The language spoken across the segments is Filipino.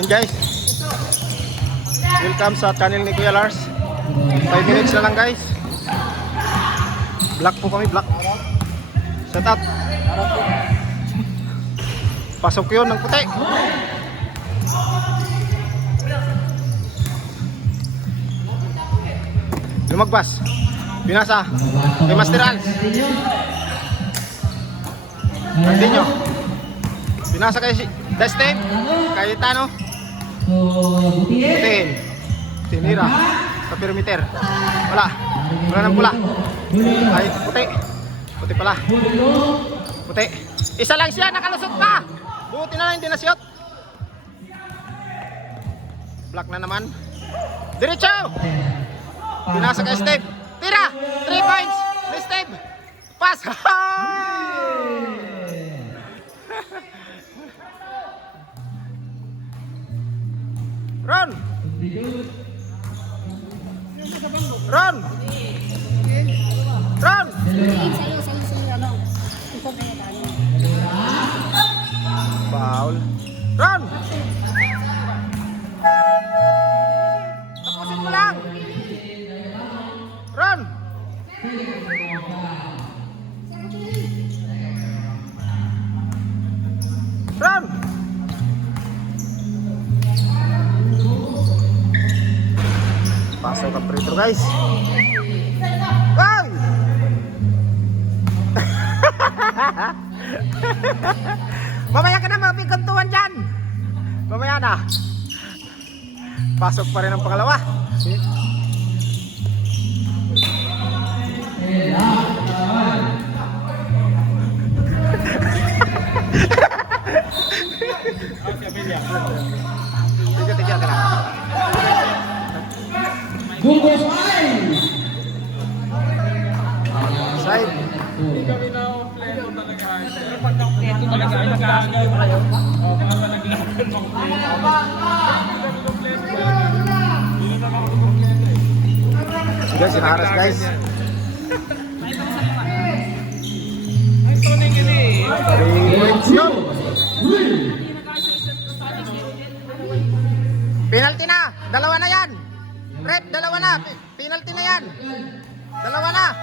Yun guys, welcome sa channel ni Kuya Lars. 5 minutes na lang guys. Black po kami, black. Shout out. Pasok yun ng puti. Lumagpas. Binasa. Kay Master Hans. Continue. Binasa kay Destiny. Kay Tano. Butiin. Tinira. Sa perimeter. Wala. Wala ng pula. Ay, puti. Puti pala. Puti. Isa lang siya, nakalusot pa. Buti na lang hindi nasyot. Black na naman. Diretso. Binasa kay Steve. Tira. 3 points. Ni Steve. Pass. Run. Run. Run. Foul. Run. Tapusin mo lang. Run. Run. Pasok ang free-throw guys. Wow! Mamaya ka na mapigkuntuan dyan. Mamaya na. Pasok pa rin ang pangalawa. Tiga ka lang. Bungkus main. Side. Hindi kami na-pleno talaga. Pero pag na-pleno talaga, ay nag-aagaw kayo. O, mga nag-laban mo. Hindi kami na-pleno. Hindi na ako na-pleno eh. Guys, sinaharas guys. Ay, tuning yun eh. 3 points yun. Penalty na. Dalawa na yan. Rep, dalawa na. Penalty na yan. Dalawa na.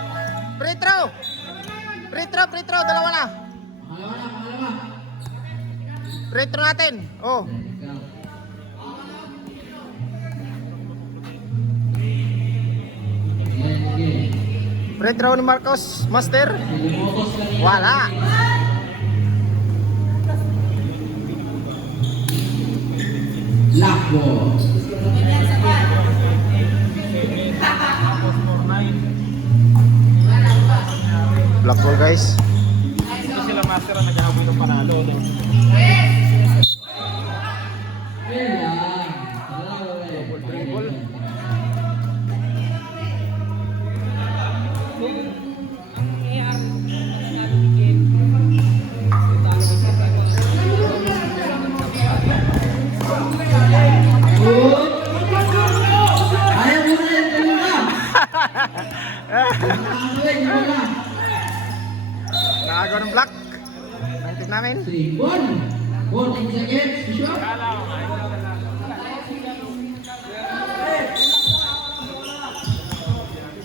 Free throw. Free throw. Dalawa na. Free throw natin. Oh. Free throw ni Marcos Master. Wala. Lakbo. Black ball guys. Ito sila master ang nag-ahabol ng panalo. No? Dribble. Ayaw mo na yan, tulong ka. Nakagawa ng black. Ang team namin. 3-1. 14 seconds. Bishop.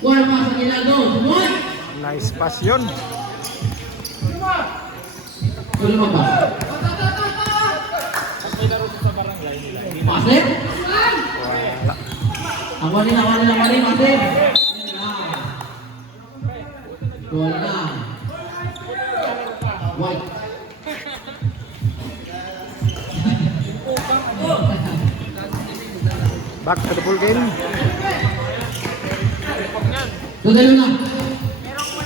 Buwan pa sa Ginaldo. Buwan. Nice pass yun. Tulong mo ba? Masip. Wala. Awanin. Masip. Goal na. White. Back to the full game. Dodalo na.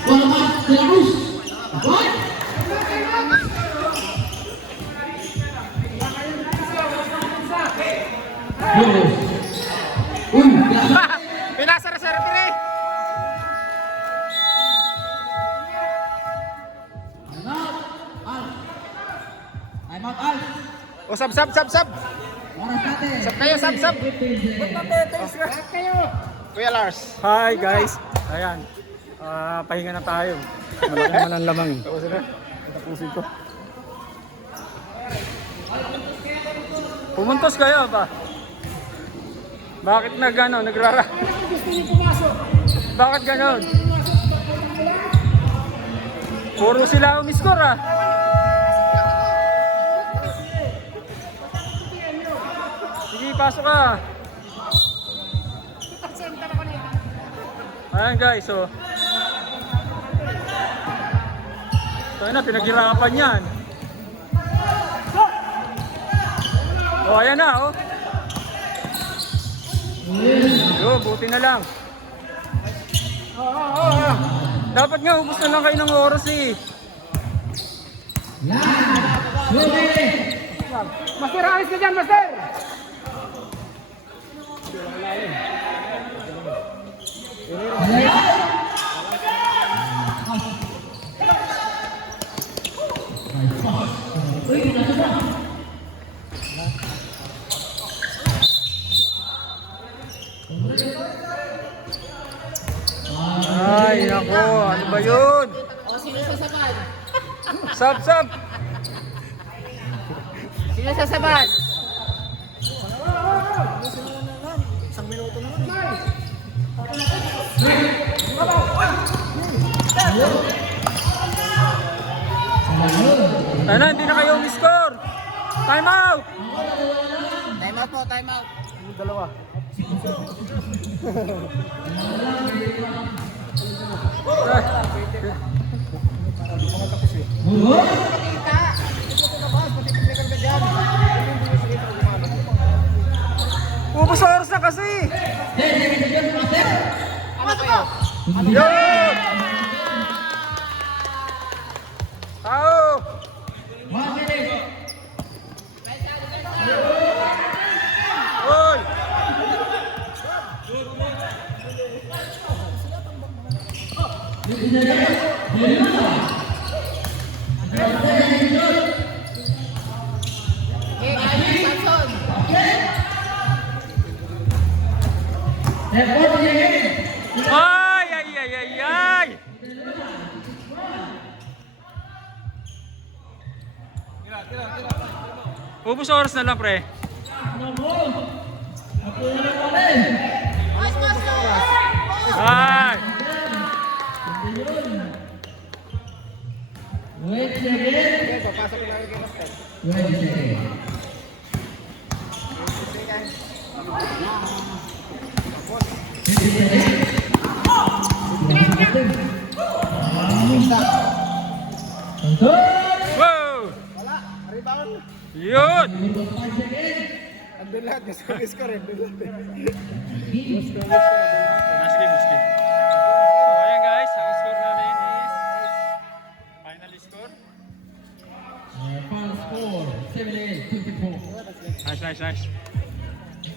Wala pa. Sila Cruz. White. Cruz. Uy. Pinasa na sa referee. I'm out, Al. O sab. Oras natin. Sab kayo, sab. Kuya Lars. Hi guys. Ayan. Pahinga na tayo. Malaking malang lamang. Tapos na. Tapusin ko. Pumuntos kayo ba? Bakit nagrara? Bakit ganon? Puro sila umiscore ah. Sige, pasok ka. Ayan guys, so. So na, pinaghirapan yan. Oh, ayan na, oh. Yo, buti na lang. Dapat nga, ubos na lang kayo ng oras eh. Master, alis ka dyan, Master! Ay, nako, ano ba yun? O, sino sasaban? Sab, sab! Sino sasaban? Ano, hindi na kayo umiscore! Time out! Time out po, time out. Ubus oras na kasi! Ano kayo? Yun! Tao! Hoy! Eh, Alex Samson. Ay, ay, ay, ay, ay! Ubus oras na lang, pre. Ay! Wait a second. Wait a second. Wow! Yun! Andun lahat, gusto ko rin. Last game. So, ayan guys, ang score namin is final score. Final score 78-24. Nice.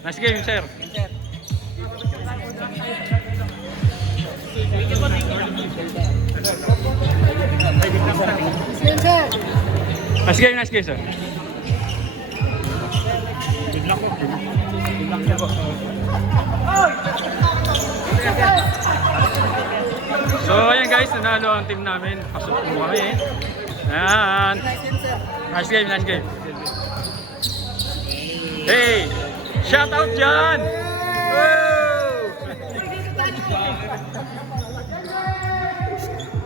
Nice game, sir. Nice game, sir. So, ayan guys, nanalo ang team namin. Pasok po kami. Ayan. Nice game. Hey! Shout out dyan! Woo!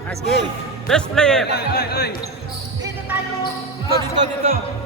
Nice game. Best player! Dito.